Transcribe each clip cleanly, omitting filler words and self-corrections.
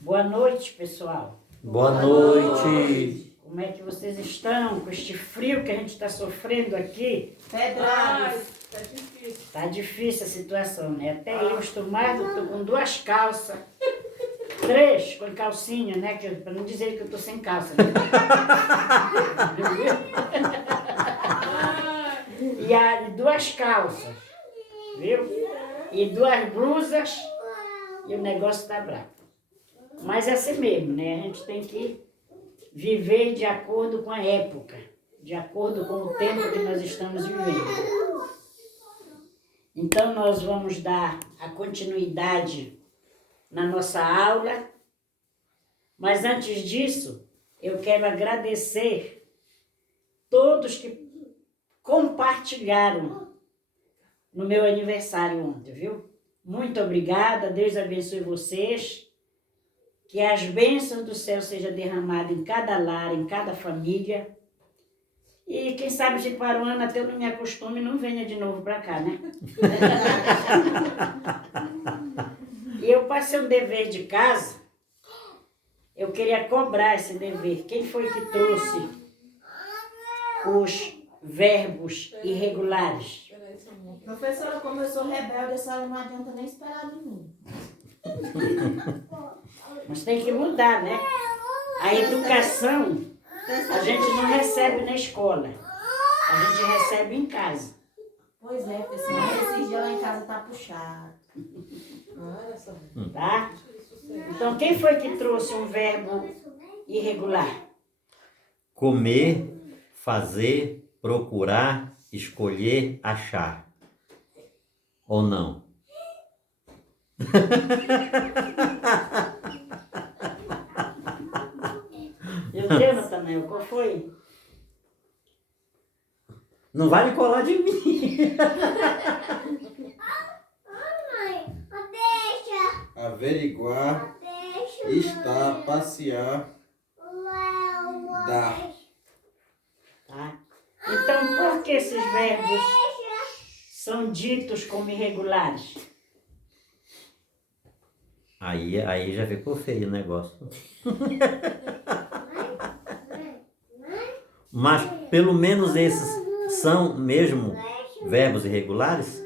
Boa noite, pessoal. Boa noite. Como é que vocês estão com este frio que a gente está sofrendo aqui? Pedradas. Tá difícil. Tá difícil a situação, né? Até eu acostumado, tô com 2 calças, 3 com calcinha, né? Para não dizer que eu tô sem calça, né? E 2 calças, viu? E 2 blusas e o negócio tá bravo. Mas é assim mesmo, né? A gente tem que viver de acordo com a época, de acordo com o tempo que nós estamos vivendo. Então, nós vamos dar a continuidade na nossa aula, mas antes disso, eu quero agradecer todos que compartilharam no meu aniversário ontem, viu? Muito obrigada, Deus abençoe vocês, que as bênçãos do céu sejam derramadas em cada lar, em cada família. E quem sabe de para o ano até eu não me acostume e não venha de novo para cá, né? E eu passei um dever de casa, eu queria cobrar esse dever. Quem foi que trouxe os verbos irregulares? Professora, como eu sou rebelde, a senhora não adianta nem esperar de mim. Mas tem que mudar, né? A educação a gente não recebe na escola, a gente recebe em casa. Pois é, pessoal, esses dias lá em casa tá puxado. Tá? Então, quem foi que trouxe um verbo irregular? Comer, fazer, procurar, escolher, achar. Ou não? E o teu, Natanael, qual foi? Não vai me colar de mim. Averiguar, estar, passear, dar. Tá? Então, por que esses verbos são ditos como irregulares? Aí já ficou feio o negócio. Mas pelo menos esses são mesmo verbos irregulares?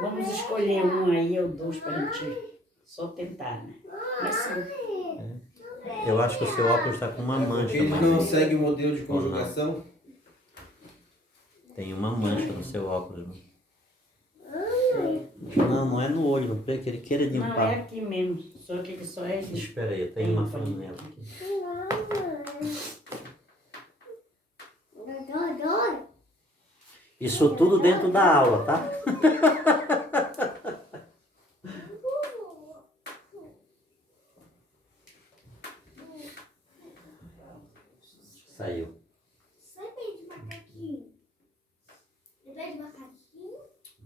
Vamos escolher um aí ou 2 para a gente só tentar, né? Mas sim. Eu acho que o seu óculos está com uma mancha. Ele mas não segue o modelo de conjugação? Tem uma mancha no seu óculos. Não, não é no olho, não. Ele queira Não, é limpar. aqui mesmo. Só que ele só é aqui. Espera aí, eu tenho uma flanela aqui. Isso tudo dentro da aula, tá? Saiu.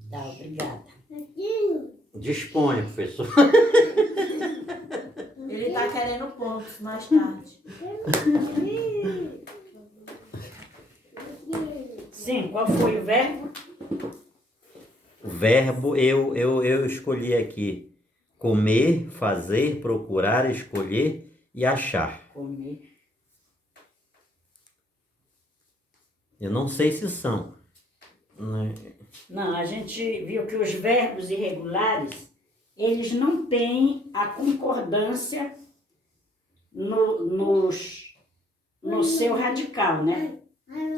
Tá, obrigada. Disponha, professor. Ele tá querendo pontos mais tarde. Sim, qual foi o verbo? O verbo eu escolhi aqui. Comer, fazer, procurar, escolher e achar. Comer. Eu não sei se são. Não, a gente viu que os verbos irregulares, eles não têm a concordância no seu radical, né?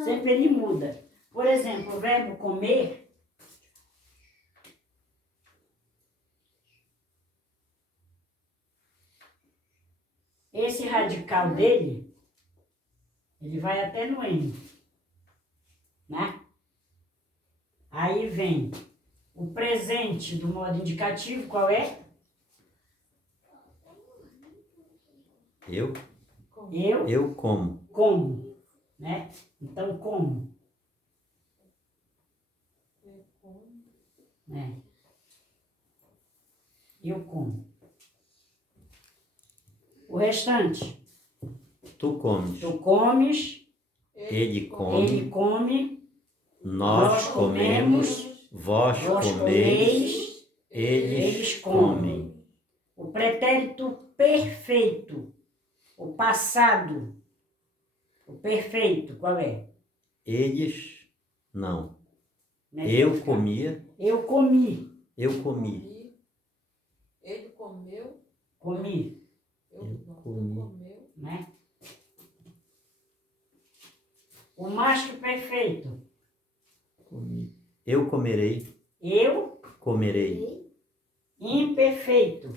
Sempre ele muda. Por exemplo, o verbo comer, esse radical dele, ele vai até no N, né? Aí vem o presente do modo indicativo, qual é? Eu como. Como, né? Então, como. Né? Eu como. O restante. Tu comes. Tu comes, Ele come. ele come, Nós comemos. Vós comeis. Eles comem. O pretérito perfeito. O passado. O perfeito, qual é? Eles, não. Né? Eu comia, Eu comi. eu comi. Ele comeu. Comi, Eu não. comi. Comeu. né? O macho perfeito. Comi. Eu comerei, Eu, comerei. imperfeito.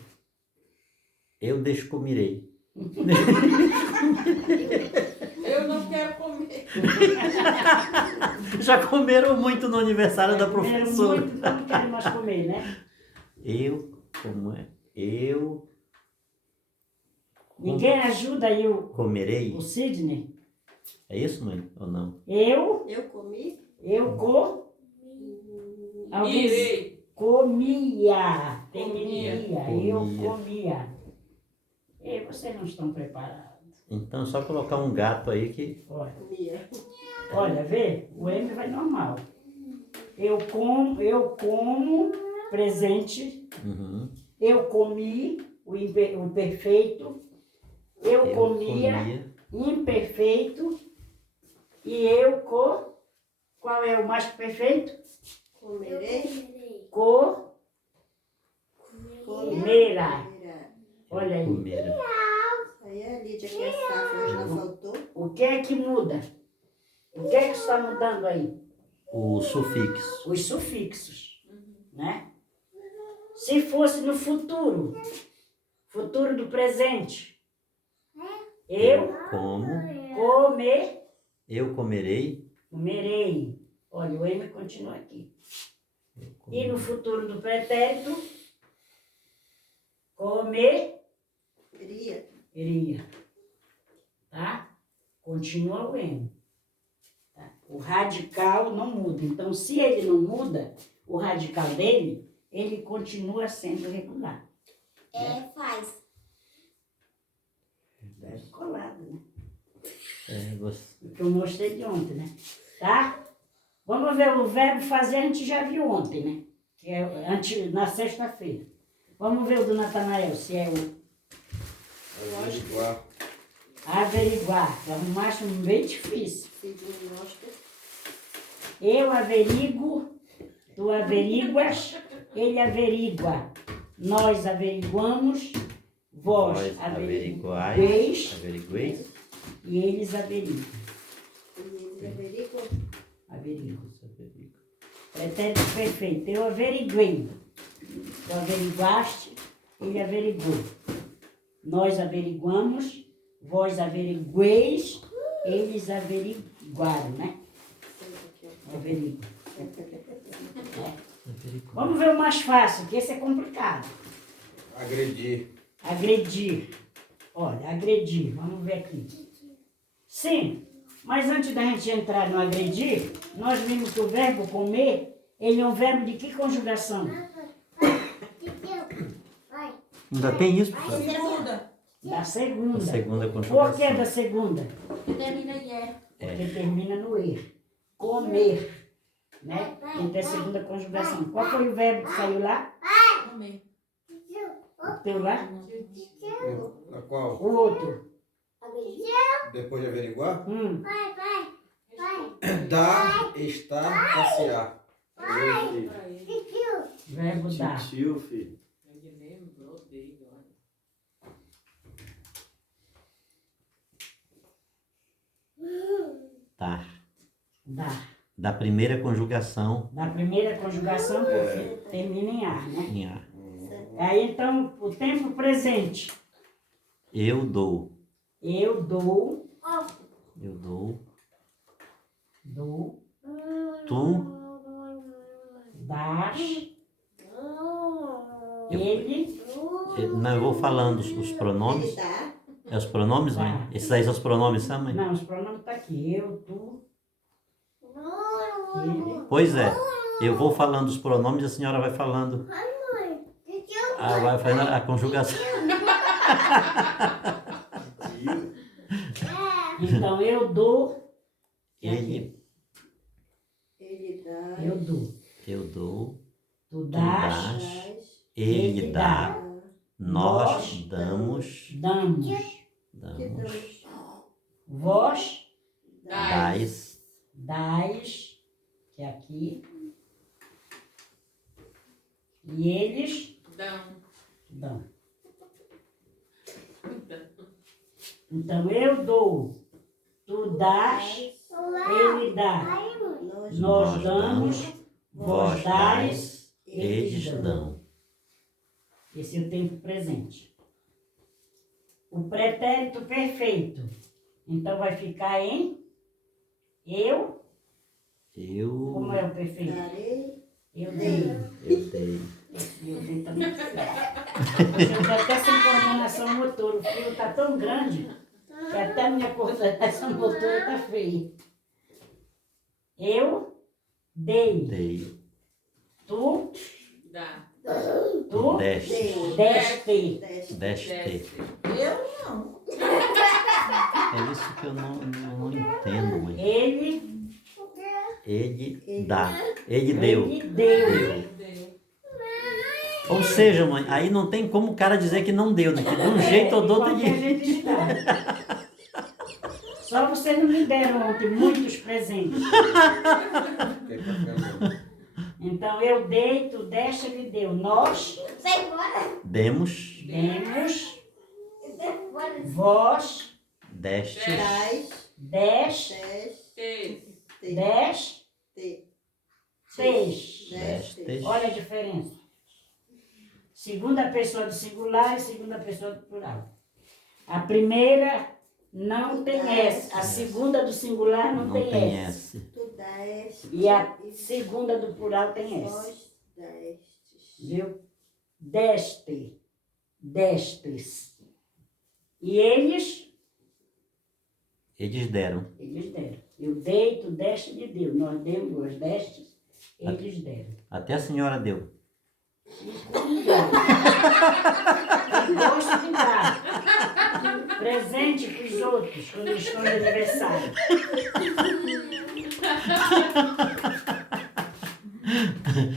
Eu descomirei. Eu não quero comer. Já comeram muito no aniversário da Comeram professora. muito, então não quero mais comer, né? Como é? Eu Ninguém ajuda aí comerei. o Sidney. É isso, mãe? Ou não? Eu Alguém comia. Terminaria. Eu Comia. comia. E vocês não estão preparados. Então é só colocar um gato aí que. Olha, vê? O M vai normal. Eu como, presente. Uhum. Eu comi, o perfeito. Eu comia, imperfeito. E qual é o mais perfeito? comerei. Comerá. Olha aí. Comer. Aí a Lídia que é safra já faltou. O que é que muda? O que é que está mudando aí? O sufixo. Os sufixos, né? Se fosse no futuro do presente, eu Como. Eu comerei. comerei. Olha, o M continua aqui. E no futuro do pretérito, comeria. Tá? Continua o M. Tá? O radical não muda. Então, se ele não muda, o radical dele, ele continua sendo regular. Faz. Deve colado, né? Você. O que eu mostrei de ontem, né? Tá? Vamos ver o verbo fazer, a gente já viu ontem, né? Que é na sexta-feira. Vamos ver o do Natanael, se é o Averiguar. averiguar. Tu arrumaste um bem difícil. Eu averigo, tu averiguas, ele averigua. Nós averiguamos, vós averigueis e eles averiguam. Averiguam. Pretérito perfeito. Eu averiguei. Tu averiguaste, ele averigou. Nós averiguamos, vós averigueis, eles averiguaram, né? Averiguam. Vamos ver o mais fácil, que esse é complicado. Agredir. Agredir. Olha, agredir. Vamos ver aqui. Sim, mas antes da gente entrar no agredir, nós vimos que o verbo comer, ele é um verbo de que conjugação? Ainda tem isso? Segunda. Da segunda. A segunda Por que conjugação. da segunda? Que termina em E. Porque termina no er. Comer. Né? Então é a segunda conjugação. Qual foi o verbo que saiu lá? Comer. O teu lá? Na qual? O outro. Depois de averiguar? Responde. Dar, estar, passear. Verbo dar. Tio, filho. Ele lembrou dele, olha. Tá. Dar. Da primeira conjugação Da primeira conjugação, porque termina em ar, né? em A. Aí então, o tempo presente. Eu dou. Eu dou. Eu dou. Dou. Tu. Das. Ele. Não, eu vou falando os pronomes. É os pronomes, mãe? Tá. Esses aí são os pronomes, sabe, mãe? Não, os pronomes estão aqui. Eu, tu. Ele. Pois é. Eu vou falando os pronomes e a senhora vai falando. Vai fazendo a conjugação. Então, eu dou. Ele. Eu dou. Eu dou. Tu Tu das. dás. Ele dá. Nós damos. Vós Dais. dais, que é aqui. E eles dão. Então eu dou, tu dás, ele dá. Nós damos, vós dais, eles dão. Esse é o tempo presente. O pretérito perfeito. Então vai ficar em eu. Como é o perfeito? Eu dei. Eu dei. Eu dei também. Eu estou até sem coordenação motor. O fio está tão grande que até a minha coordenação motora está feia. Eu dei. Dei. Tu Deste. deste. Eu não. É isso que eu não entendo, mãe. Ele dá. Ele deu. Ele deu. Ou seja, mãe, aí não tem como o cara dizer que não deu, né? Que de um jeito ou do outro De qualquer ele... jeito ele dá. Só vocês não me deram ontem muitos presentes. Quer café? Então eu dei, tu deste, ele deu. Nós Demos. demos, vós Deste. deste, Destes. Olha a diferença. Segunda pessoa do singular e segunda pessoa do plural. A primeira não tem S. A segunda do singular não tem S. S. E a segunda do plural tem S. Viu? Deste. Destes. E eles Deram. Eles deram. Eu dei, tu deste, ele deu. Nós demos, vós destes, eles deram. Até a senhora deu. Eu gosto de dar presente para os outros quando eles estão de aniversário.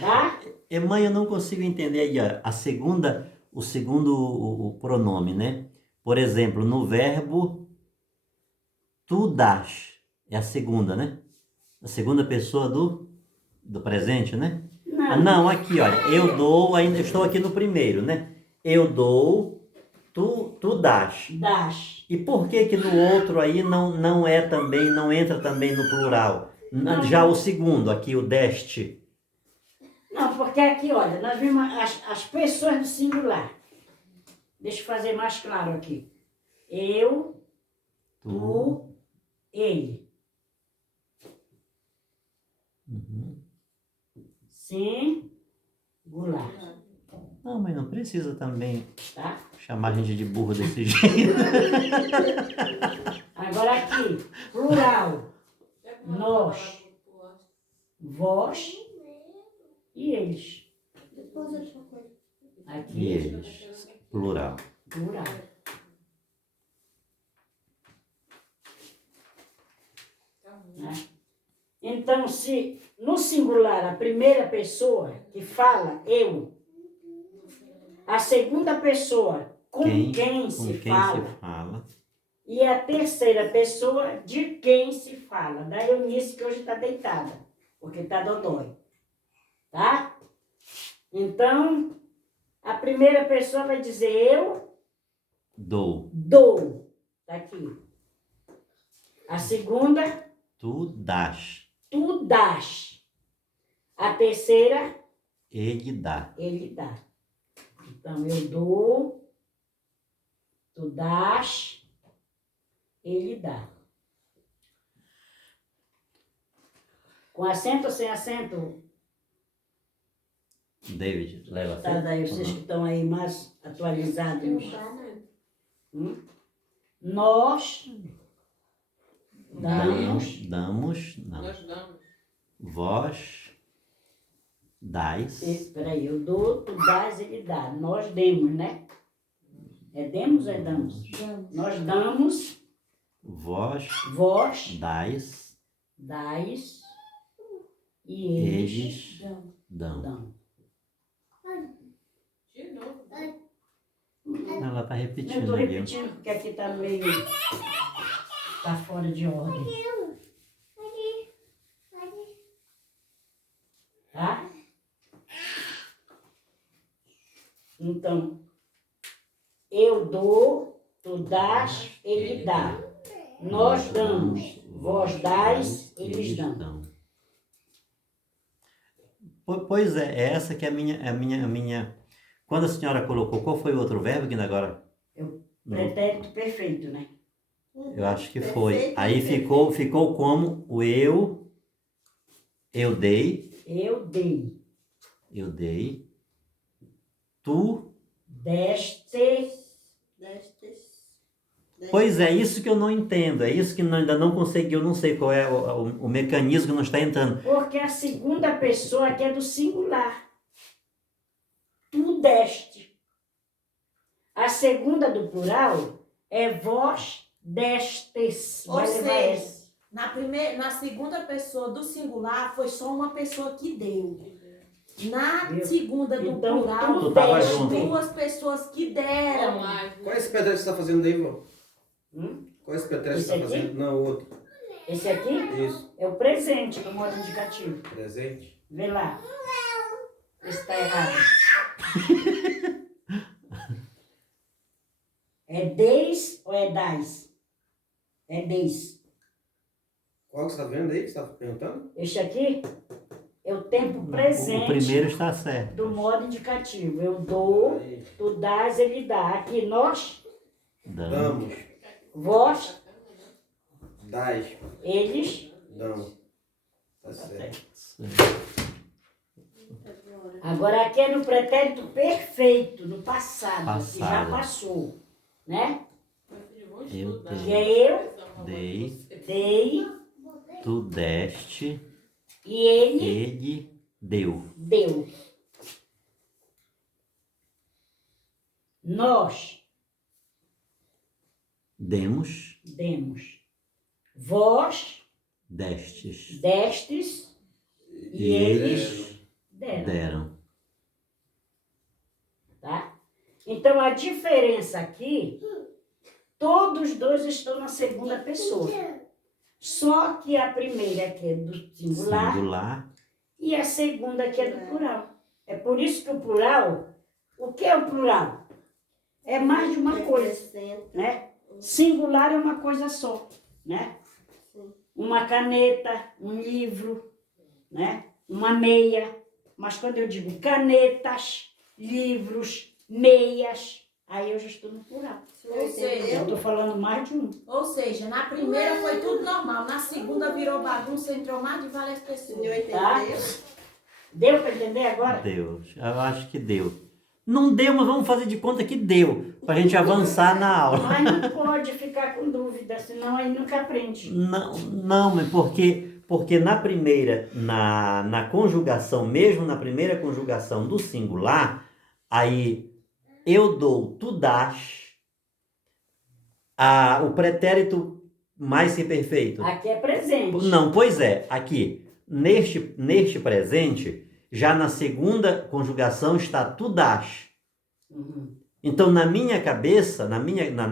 Tá? E mãe, eu não consigo entender aí o segundo o pronome, né? Por exemplo, no verbo tu dás, é a segunda, né? A segunda pessoa do presente, né? Não, aqui, olha, eu dou, ainda estou aqui no primeiro, né? Eu dou, tu dás. Das. E por que que no outro aí não é também, não entra também no plural? Não. Já o segundo, aqui, o deste. Não, porque aqui, olha, nós vimos as pessoas do singular. Deixa eu fazer mais claro aqui. Eu, tu, ele. Uhum. Singular. Não, mas não precisa também Tá? chamar a gente de burro desse jeito. Agora aqui, plural. Nós, vós e eles. E Aqui, eles, plural. plural. Né? Então, se no singular a primeira pessoa que fala, eu, a segunda pessoa com quem se fala, e a terceira pessoa de quem se fala. Da Eunice, que hoje está deitada, porque está dodói. Tá? Então, a primeira pessoa vai dizer eu dou. Tá aqui. A segunda, tu dás. tu dás. A terceira, Ele dá. ele dá. Então, eu dou, tu dás, ele dá. Com acento ou sem acento? David, leva Tá, daí vocês que estão aí mais atualizados. Nós damos. Damos, não. Nós damos. Vós dais. Espera aí, eu dou, tu dás, ele dá. Nós demos, né? É demos ou é damos? Nós damos, Vós vós dais. dais e eles Eles dão. dão. De novo. ela tá Não repetindo estou ali. repetindo porque aqui está meio. Está fora de ordem. Tá? Então, eu dou, tu dás, ele dá. Nós damos, vós dais, eles dão. Pois é, essa que é a minha. Quando a senhora colocou, qual foi o outro verbo que ainda agora? Pretérito perfeito, né? Eu acho que foi. Perfeito, Aí ficou como o eu dei, Eu dei, tu. deste, Pois é, isso que eu não entendo, é isso que ainda não consegui, eu não sei qual é o mecanismo que não está entrando. porque a segunda pessoa aqui é do singular. Tu deste. A segunda do plural é vós destes. Ou Vai levar seja, essa. na segunda pessoa do singular foi só uma pessoa que deu. Na Viu? segunda do Então, plural, tu tava foram junto. duas pessoas que deram. Qual é esse pretérito que você está fazendo aí, vô? Hum? Qual é esse pretérito que Esse você está aqui? fazendo? Não, o outro. Esse aqui Isso. é o presente do modo indicativo. Presente. Vê lá. Esse está errado. É deis ou é dais? É deis. Qual que você está vendo aí, que você está perguntando? Este aqui é o tempo presente O primeiro está certo. do modo indicativo. Eu dou, Aí, tu dás, ele dá. Aqui nós, damos, vós, dás, eles. dão. Tá certo. Agora aqui é no pretérito perfeito, no passado, que já Passado. passou, né? Eu Que é eu dei, dei tu deste, e ele ele deu. deu. Nós Demos, demos. Vós destes, destes e eles deram. deram. Tá? Então a diferença aqui, todos dois estão na segunda pessoa. Só que a primeira aqui é do singular Singular, e a segunda aqui é do plural. É por isso que o plural, o que é o plural? É mais de uma coisa, né? Singular é uma coisa só, né? Uma caneta, um livro, né? Uma meia. Mas quando eu digo canetas, livros, meias, aí eu já estou no plural. Ou seja, Eu estou falando mais de um. Ou seja, na primeira foi tudo normal, na segunda virou bagunça, entrou mais de várias pessoas. Tá? Deu para entender agora? deu. Eu acho que deu. Não deu, mas vamos fazer de conta que deu, para a gente avançar na aula. Mas não pode ficar com dúvida, senão aí nunca aprende. Não, mas porque na primeira, na conjugação, mesmo na primeira conjugação do singular, aí eu dou, tu dás, o pretérito mais que perfeito. Aqui é presente. Não, pois é, aqui, neste presente, já na segunda conjugação está tu dás. Uhum. Então, na minha cabeça,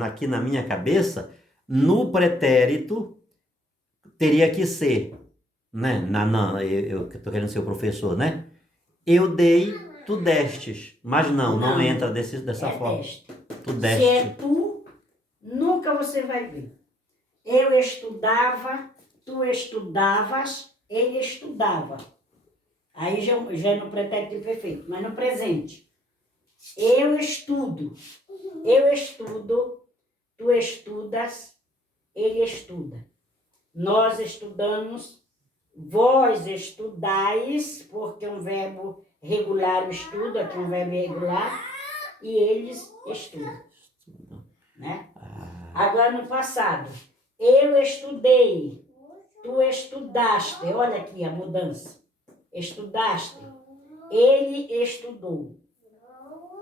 aqui na minha cabeça, no pretérito, teria que ser, né? Eu estou querendo ser o professor, né? Eu dei, tu destes. Mas não entra dessa É forma. deste. Tu Se deste. é tu, nunca você vai ver. Eu estudava, tu estudavas, ele estudava. Aí já é no pretérito imperfeito, mas no presente. Eu estudo, tu estudas, ele estuda. Nós estudamos, vós estudais, porque é um verbo regular o estudo, aqui é um verbo irregular, e eles estudam. Né? Agora no passado, eu estudei, tu estudaste, olha aqui a mudança. Estudaste, ele estudou.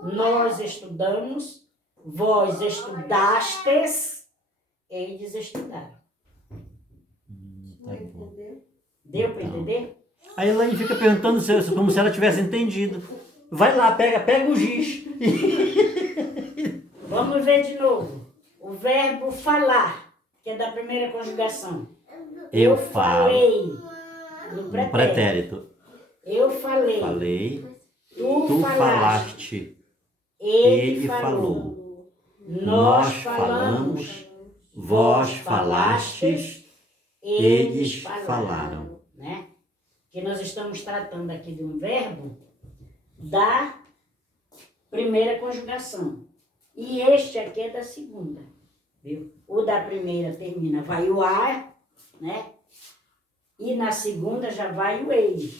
Nós estudamos, vós estudastes, eles estudaram. Tá bom. Deu para entender? Aí a Elaine fica perguntando como se ela tivesse entendido. Vai lá, pega o giz. Vamos Vamos ver de novo. O verbo falar, que é da primeira conjugação. Eu falo. Falei. No No pretérito. pretérito. Eu falei. Falei. Tu Tu falaste. falaste. Ele Ele falou. falou. Nós falamos. Vós falastes. Eles falaram. Né? Que nós estamos tratando aqui de um verbo da primeira conjugação. E este aqui é da segunda. Viu? O da primeira termina, vai o a, né? E na segunda já vai o ele.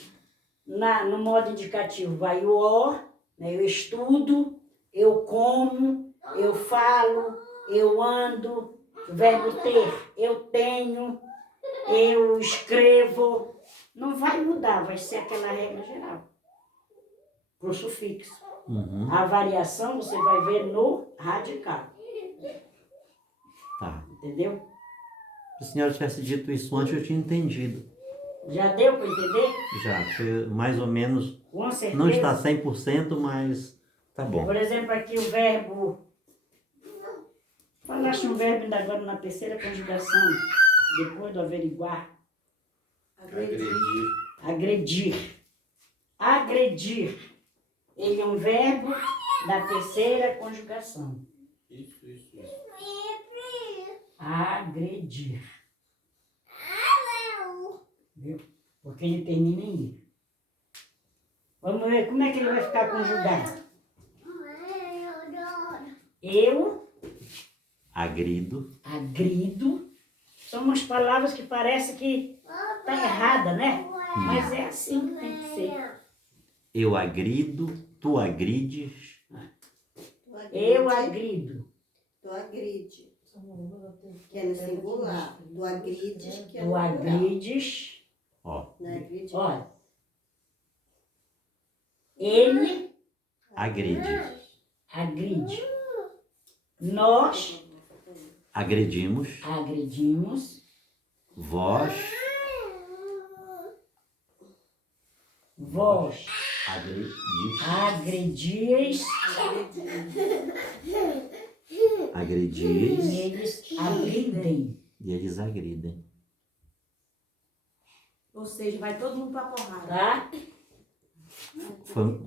No modo indicativo vai o o, né? Eu estudo, eu como, eu falo, eu ando. O verbo ter, eu tenho, eu escrevo. Não vai mudar, vai ser aquela regra geral. Pro sufixo. Uhum. A variação você vai ver no radical. Tá. Entendeu? Se a senhora tivesse dito isso antes, eu tinha entendido. Já deu para entender? Já, foi mais ou menos. Com certeza. Não está 100%, mas tá bom. Por exemplo, aqui o verbo... Falaste um verbo ainda agora na terceira conjugação, depois do averiguar. Agredir. Agredir. Agredir. Ele é um verbo da terceira conjugação. Isso. Agredir. Viu? Porque ele termina em ir. Vamos ver como é que ele vai ficar conjugado. Eu Agrido. agrido. São umas palavras que parece que tá errada, né? Mas é assim que tem que ser. Eu agrido. Tu agrides. Eu agrido. Tu agride, que é no singular. Tu agrides, que é no Tu plural. agrides. Ó. Não agride. Olha. Ele Agride. agride. Nós Agredimos. agredimos. Vós Vós agredis. agredis. Agredis. E eles agridem. E eles agridem. Ou seja, vai todo mundo pra porrada. Tá? Foi-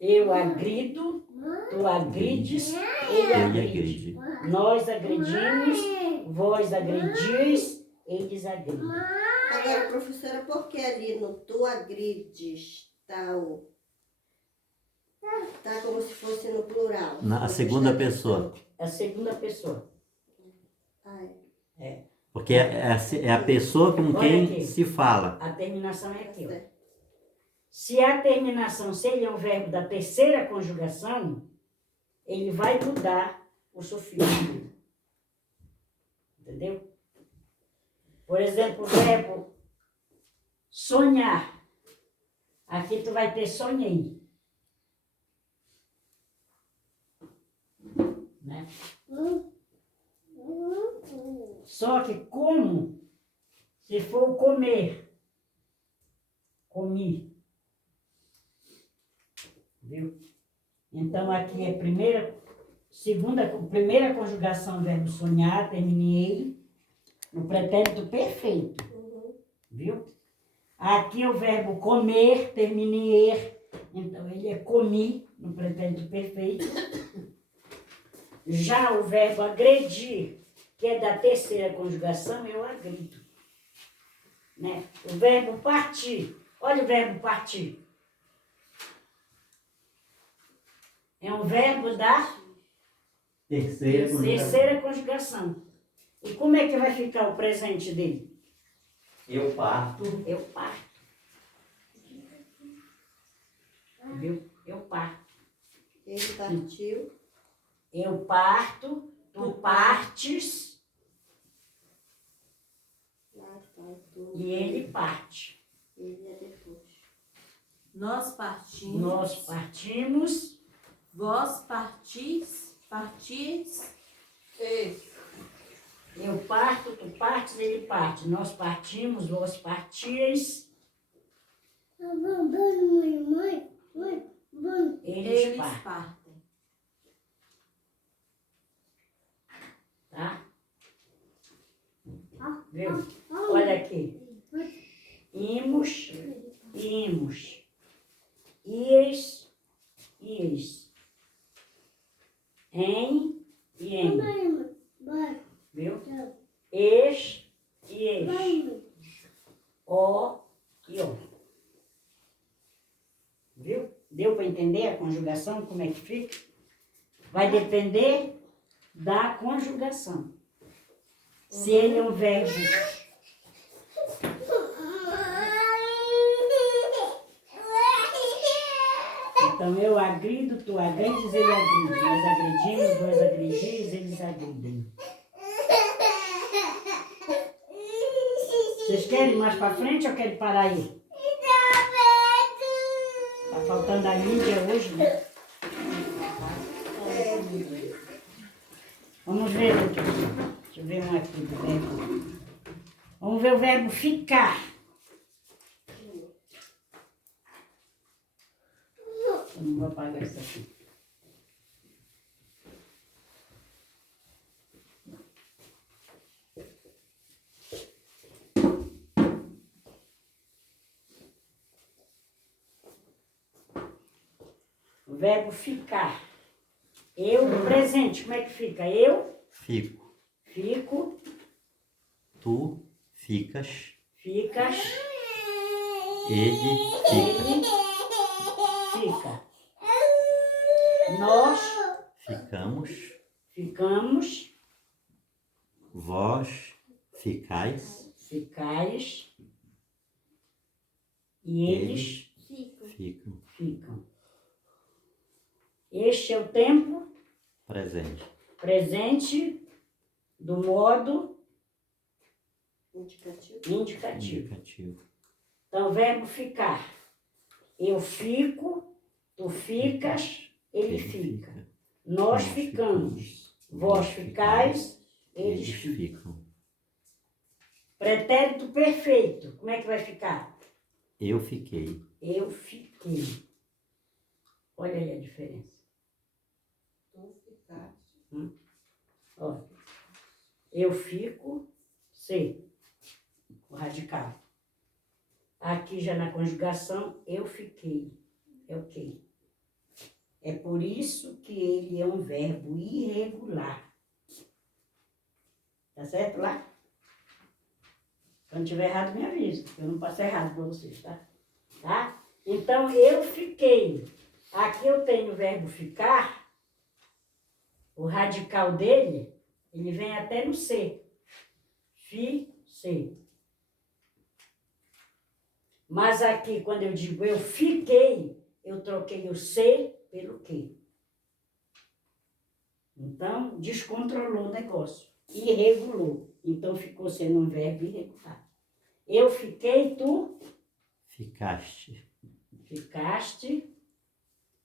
Eu agrido. Tu agrides. Ele Ele agride. agride. Nós agredimos. Vós agredis. Eles agridem. Agora, professora, por que ali no tu agrides tá o... Tá como se fosse no plural? Na segunda pessoa. É a segunda pessoa. Ah, é. Porque é a pessoa com Olha quem aqui. se fala. A terminação é aqui, ó. Certo. Se a terminação, se ele é um verbo da terceira conjugação, ele vai mudar o sufixo. Entendeu? Por exemplo, o verbo sonhar. Aqui tu vai ter sonhei. Né? Só que como, se for comer, comi. Viu? Então aqui é primeira conjugação do verbo sonhar, terminei no pretérito perfeito. Viu? Aqui o verbo comer, terminei, então ele é comi no pretérito perfeito. Já o verbo agredir, que é da terceira conjugação, eu agrido. Né? O verbo partir, olha o verbo partir. É um verbo da terceira conjugação. E como é que vai ficar o presente dele? Eu parto. Eu parto. Viu? Eu parto. Ele partiu. Eu parto, tu partes Lá está o tu. e ele parte. Ele é depois. Nós partimos. Nós partimos, Vós partis. eu parto, tu partes, ele parte. Nós partimos, vós partis, eles Eles partem. partem. Tá? Viu? Olha aqui. Imos, imos. Ies, ies. Em e em. Viu? Ex e ex. O e o. Viu? Deu para entender a conjugação, como é que fica? Vai depender da conjugação. Se ele é um verbo. Então eu agrido, tu agrides, ele agride. Nós agredimos, dois agredis, eles agridem. Vocês querem ir mais para frente ou querem parar aí? Tá faltando a mídia hoje, né? Vamos ver aqui. Deixa eu ver um aqui do verbo. Vamos ver o verbo ficar. Eu não vou apagar isso aqui. O verbo ficar. Eu, no presente, como é que fica? Eu Fico. fico, Tu ficas. ficas, Ele fica. ele fica. Nós Ficamos. ficamos, Vós ficais. ficais, e eles Ficam. ficam. Este é o tempo Presente. presente do modo Indicativo. indicativo. Indicativo. Então, o verbo ficar. Eu fico, tu ficas, ele fica. Nós ficamos, vós ficais, eles ficam. Pretérito perfeito, como é que vai ficar? Eu fiquei. Eu fiquei. Olha aí a diferença. Tu ficaste. Ó, eu fico, C, o radical. Aqui já na conjugação, eu fiquei. É o quê? É por isso que ele é um verbo irregular. Tá certo lá? Quando tiver errado, me avisa. Eu não passo errado para vocês, tá? Tá? Então, eu fiquei. Aqui eu tenho o verbo ficar. O radical dele, ele vem até no C. Fi-se. Mas aqui, quando eu digo eu fiquei, eu troquei o C pelo que. Então, descontrolou o negócio. Irregulou. Então, ficou sendo um verbo irregular. Eu fiquei, tu Ficaste. ficaste.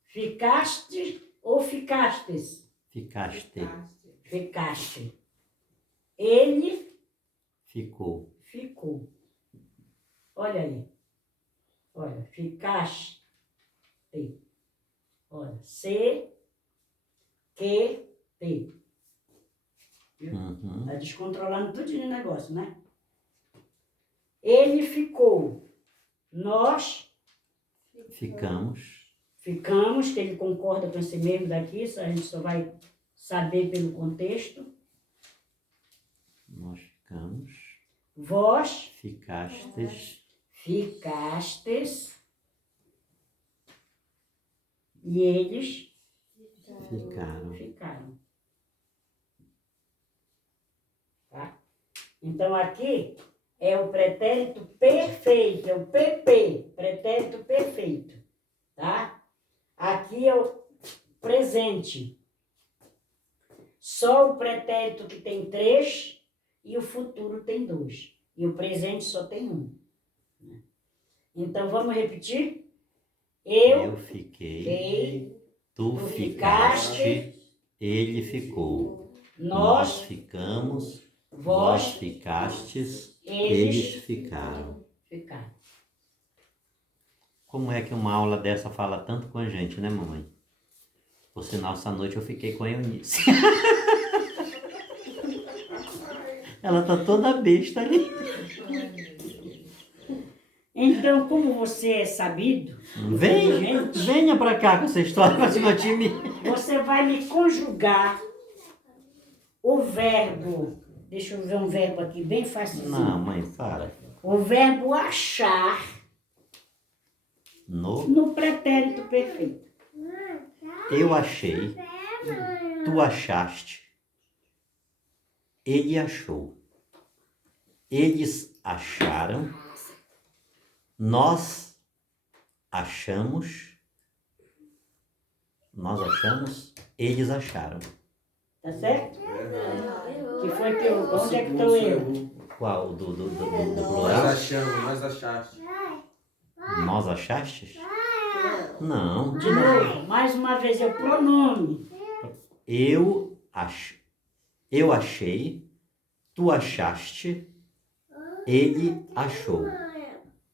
Ficaste ou ficastes? Ficaste. Ficaste. Ele Ficou. ficou. Olha aí. Olha, ficaste. Olha, se, que, te. Viu? Uhum. Tá descontrolando tudo de negócio, né? Ele ficou. Nós Ficamos. ficamos, que ele concorda com esse mesmo daqui, a gente só vai saber pelo contexto. Nós ficamos. Vós Ficastes. ficastes e eles Ficaram. ficaram. Tá? Então aqui é o pretérito perfeito, é o PP, pretérito perfeito, tá? Aqui é o presente. Só o pretérito que tem 3 e o futuro tem 2. E o presente só tem 1. Então vamos repetir? Eu fiquei. fiquei, Tu tu ficaste. Ele ficou. Nós ficamos. Vós ficastes. Eles ficaram. ficaram. Como é que uma aula dessa fala tanto com a gente, né, mamãe? Por sinal, essa noite eu fiquei com a Eunice. Ela tá toda besta ali. Então, como você é sabido, Venha pra cá com essa história pra cima de mim. você vai me conjugar o verbo. Deixa eu ver um verbo aqui bem fácil. Não, mãe, para. O verbo achar no pretérito perfeito. Eu achei, tu achaste, ele achou. Eles acharam, nós achamos, eles acharam. Tá certo? É. Que foi que eu. Onde é que estou eu? Qual? Do Nós plural? achamos, nós achaste. Nós achastes? Não. Não. De novo, mais uma vez, é o pronome. Eu achei, tu achaste, ele achou.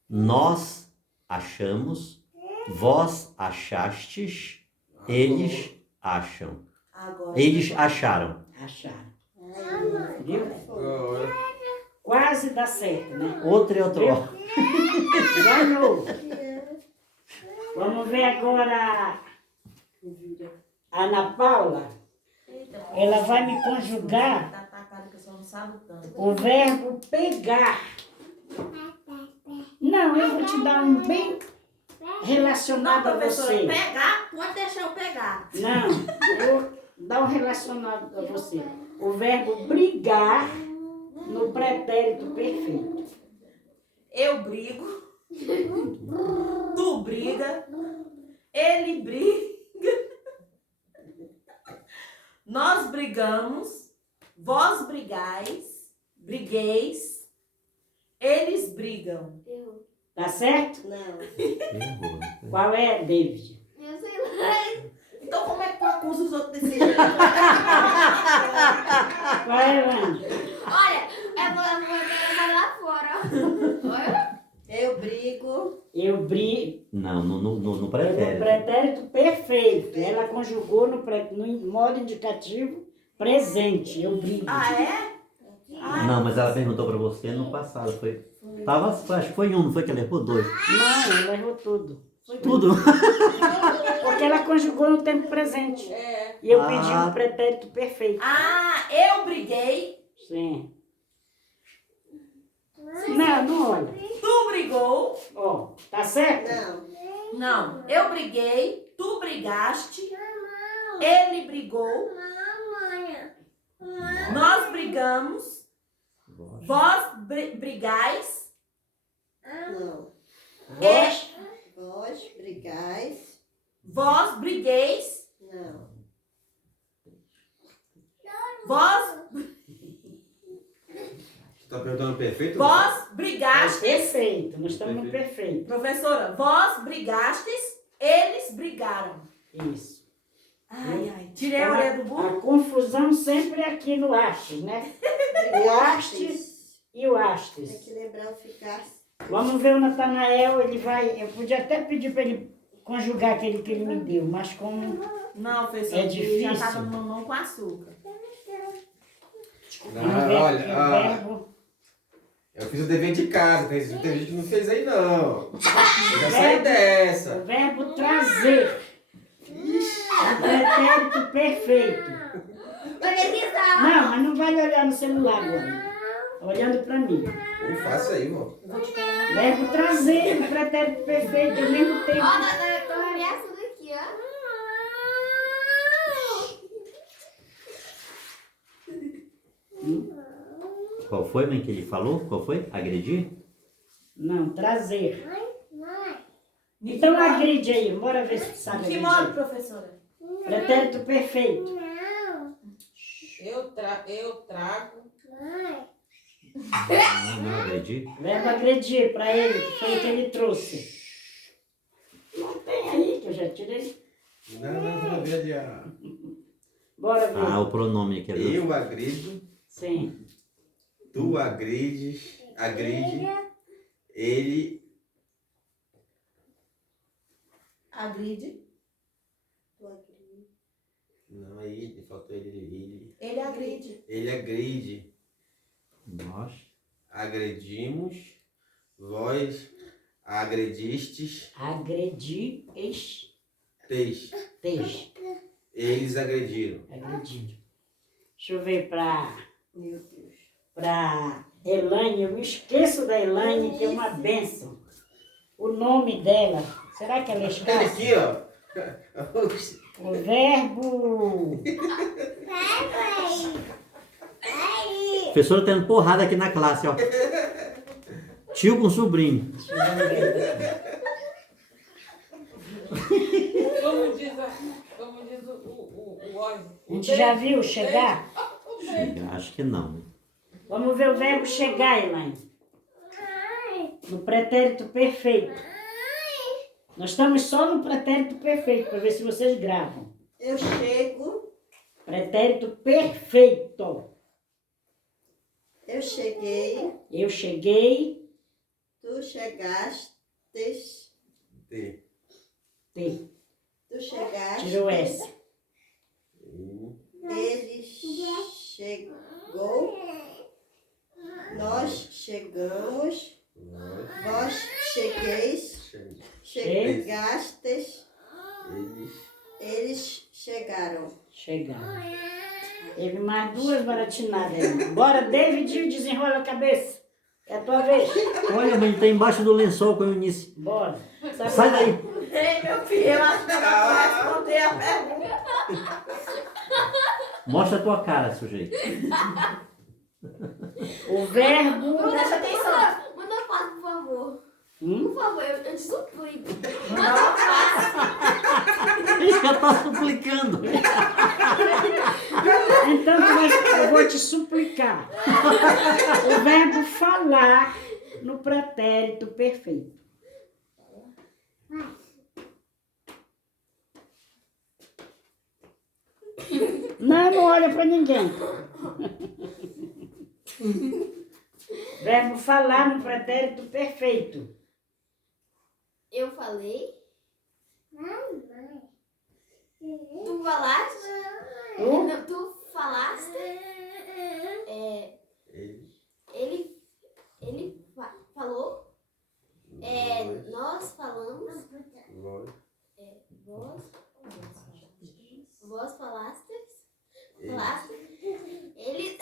Nós achamos, vós achastes, eles acham. Agora. Eles acharam. Acharam. Ai, Viu? Agora. Quase dá certo, né? Outro e outro. Ganhou. Vamos ver agora a Ana Paula. Ela vai me conjugar Tá atacado que eu só não sabe tanto. o verbo pegar. Não, eu vou te dar um bem Não, relacionado a professora, você. pegar, pode deixar eu pegar. Não, eu vou dar um relacionado a você. O verbo brigar no pretérito perfeito. Eu brigo, tu briga, ele briga, nós brigamos, vós brigueis, eles brigam. Tá certo? Não. Qual é, David? Eu sei lá. Então como é que tu acusa os outros desse jeito? Qual é, Ana? Olha, eu vou jogar lá fora. Olha. Eu brigo. Eu brigo. Não, no É no pretérito. pretérito perfeito. Ela conjugou no modo indicativo presente. Eu brigo. Ah, é? Ai, Não, mas ela perguntou pra você no passado. Acho que foi um, não foi que ela errou? 2. Não, ela errou tudo. Tudo. Porque ela conjugou no tempo presente. É. E eu pedi um pretérito perfeito. Ah, eu briguei, Sim. Não, não olha. tu brigou. Ó, tá certo? Não. Não, eu briguei, tu brigaste, ele brigou, nós brigamos, vós brigais, Não. Vós, Vós brigais. vós brigueis, Não. vós, Você tá perguntando perfeito? vós é brigastes, perfeito. Nós estamos no perfeito. professora, vós brigastes, eles brigaram. Isso. Ai, ai, tirei a orelha do burro. A confusão sempre é aqui no hastes, né? O hastes e o Tem hastes. que lembrar o ficar. Vamos ver o Natanael, ele vai... Eu podia até pedir para ele conjugar aquele que ele me deu, mas como... Não, professor, É difícil. já tá no mamão com açúcar. Ah, o olha, verbo... eu fiz o dever de casa, tem gente que não fez aí não. Eu já saí dessa. O verbo trazer. O pretérito perfeito. Não, mas não vai olhar no celular agora. Tá olhando para mim. Não faça aí, irmão. Verbo trazer, o pretérito perfeito, ao mesmo Ó, tempo. eu tô ameaçando aqui, ó. Qual foi, mãe, que ele falou? Qual foi? Agredir? Não, trazer. Então agride aí, bora ver se tu sabe Que agredir. modo, professora? Pretérito perfeito. Eu trago. Não, agredir? Verbo agredir para ele, que foi o que ele trouxe. Não tem aí, que eu já tirei. Não, ver ali. Bora ver. Ah, o pronome que ele Eu agrido, Sim. tu agride, ele Agride. Tu agride. não, aí faltou ele Ele agride. agride, Nós agredimos, vós agredistes, Agredistes. eles agrediram. Agrediram. Deixa eu ver para Meu Deus. Elaine. Eu me esqueço da Elaine, que é uma bênção. O nome dela. Será que ela é Olha escassa? aqui, ó. O verbo. professora tendo porrada aqui na classe, ó. Tio com sobrinho. Como diz o óleo. A gente já viu chegar? Acho que não. Vamos ver o verbo chegar, Elaine. No pretérito perfeito. Nós estamos só no pretérito perfeito, para ver se vocês gravam. Eu chego, Pretérito perfeito. eu cheguei, Eu cheguei. tu chegastes, T. T. tu chegaste, Tirou S. ele chegou, nós chegamos, vós chegueis, chegastes, eles chegaram. Chegaram. Teve mais duas baratinadas aí. Bora, David, desenrola a cabeça. É a tua vez. Olha, mãe, tá embaixo do lençol com a Eunice. Bora. Sai daí. Ei, meu filho, eu acho que eu vou responder a pergunta. Mostra a tua cara, sujeito. O verbo. Presta atenção. Manda foto, por favor. Hum? Por favor, eu te suplico. Já tá suplicando. Então eu vou te suplicar. O verbo falar no pretérito perfeito. Não, não olha para ninguém. Verbo falar no pretérito perfeito. Eu falei. Tu falaste? Tu? Não, tu falaste. Ele falou. Nós falamos. Vós falastes. Ele.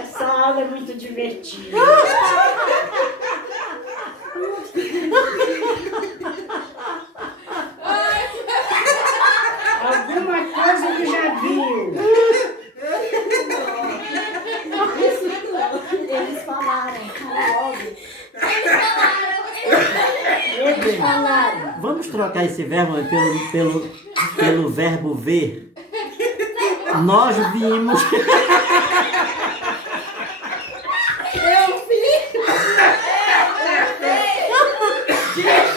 Essa aula é muito divertida. Alguma coisa ele já viu. Eles falaram. Eles falaram. Vamos trocar esse verbo pelo verbo ver. Nós vimos.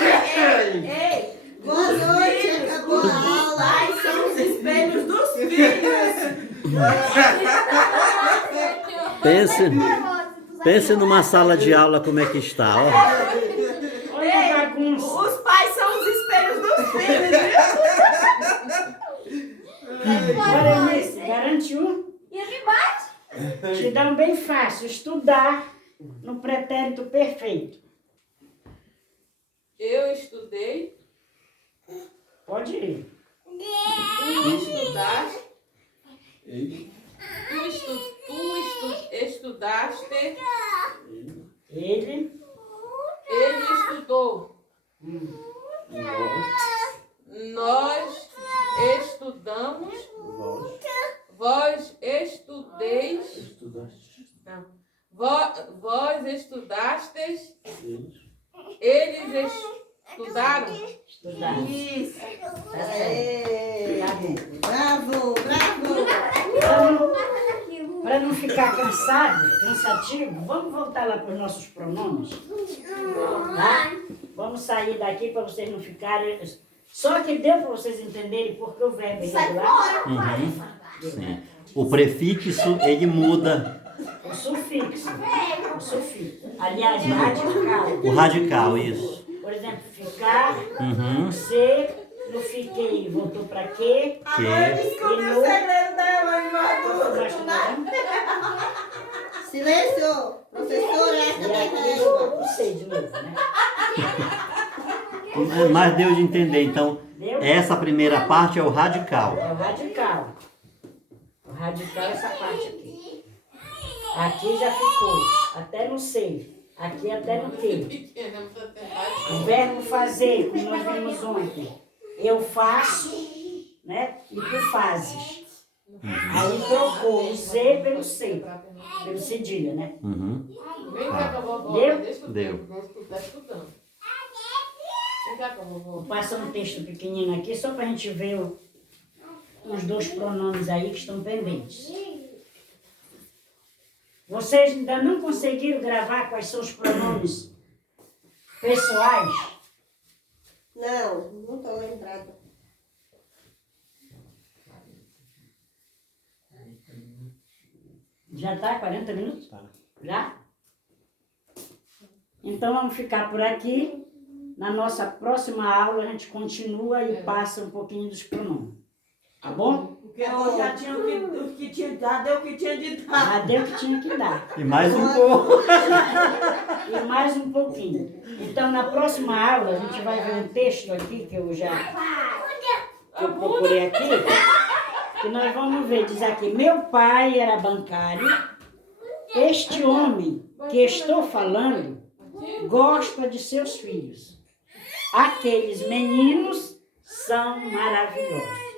Ei, Boa noite, acabou a aula. pais são os espelhos dos filhos. Pense numa sala de aula como é que está, ó. Olha a bagunça. Os pais são os espelhos dos filhos, viu? Olha isso, garante um. E ele bate. Te dá um bem fácil. Estudar no pretérito perfeito. Eu estudei. Pode ir. Tu estudaste. Estudaste. Ele. Ele estudou. Nós estudamos. Vós estudeis. Não. Vós estudastes. Eles estudaram. Estudar. Isso. É, bravo, bravo. Para não ficar cansativo, vamos voltar lá para os nossos pronomes. Tá? Vamos sair daqui para vocês não ficarem... Só que deu para vocês entenderem porque o verbo irregular... Sim. O prefixo, ele muda. O sufixo. O sufixo. Aliás, radical. O radical, isso. Por exemplo, ficar, Uhum. ser, no fiquei, voltou pra quê? Agora eu descobri o segredo dela, invadura. Silêncio! Professora, essa E da aqui régua. eu sei de novo, né? Mas deu de entender, então, Deu? essa primeira parte é o radical. É o radical. O radical é essa parte aqui. Aqui já ficou, até no sei. Aqui até no que. Pequena, não precisa ter mais. O verbo fazer, como nós vimos ontem. Eu faço, né? E tu fazes. Aí trocou o Z pelo C. Pelo cedilha, né? Uhum. Vem cá com a vovó. Deu? Deixa eu Deu. tá escutando. Vem cá com a vovó. Vou passar um texto pequenino aqui, só para a gente ver uns 2 pronomes aí que estão pendentes. Vocês ainda não conseguiram gravar quais são os pronomes pessoais? Não estou lembrada. Já está 40 minutos? Já? Então vamos ficar por aqui. Na nossa próxima aula a gente continua e passa um pouquinho dos pronomes. Tá bom? Porque eu já tinha o que tinha dado, deu o que tinha de dar. Já deu o que tinha que dar. E mais um pouco. E mais um pouquinho. Então na próxima aula a gente vai ver um texto aqui que eu procurei aqui. Que nós vamos ver, diz aqui, meu pai era bancário, este homem que estou falando gosta de seus filhos. Aqueles meninos são maravilhosos.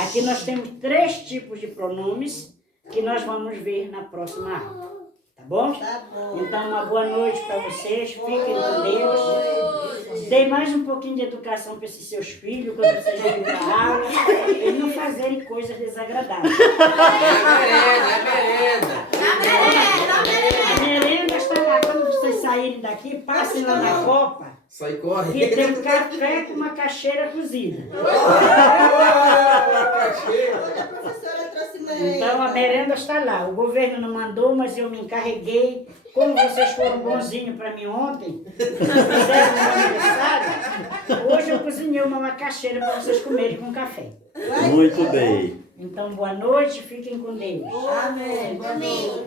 Aqui nós temos 3 tipos de pronomes que nós vamos ver na próxima aula. Tá bom? Tá bom. Então, uma boa noite para vocês. Fiquem com Deus. Dê mais um pouquinho de educação para esses seus filhos, quando vocês vêm para a aula, eles não fazerem coisas desagradáveis. A merenda está lá. Quando vocês saírem daqui, passem lá na Copa, Sai corre. que tem um café com uma caixeira cozida. Olha, a professora trouxe merenda. Então, a merenda está lá. O governo não mandou, mas eu me encarreguei. Como vocês foram bonzinhos para mim ontem, fizeram meu aniversário, hoje eu cozinhei uma macaxeira para vocês comerem com café. Muito bem. Então, boa noite, fiquem com Deus. Amém. Amém.